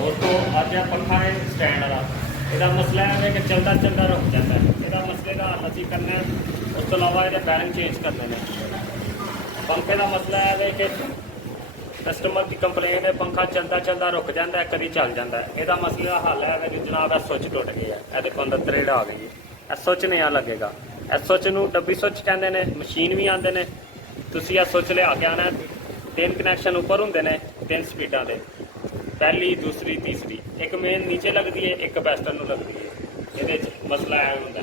दोस्तों अज है पंखा है स्टैंड वाला। ਇਹਦਾ ਮਸਲਾ है कि चलता चलता रुक जाता है। ਇਹਦਾ मसले का हल ਅਸੀਂ करना है। उस तो अलावा ये बैरिंग चेंज करने ने। पंखे का मसला है कि कस्टमर की कंप्लेन है पंखा चलता चलता रुक जाता है, कभी चल जाता है। ਇਹਦਾ मसले का हल है कि जनाब ਇਹ स्विच टुट गई है, ये देखो अंदर तरेड़ आ गई है। ਇਹ स्विच नया लगेगा। इस स्विच ਨੂੰ डब्बी स्विच कहते हैं, मशीन भी आते हैं। ਤੁਸੀਂ ਇਹ स्विच लिया के आना। 3 कनैक्शन उपर होंगे ने, 3 स्पीडा के, पहली दूसरी तीसरी। एक मेन नीचे लगती है, एक कैपेसिटर लगती है। ये मसला है होंगे।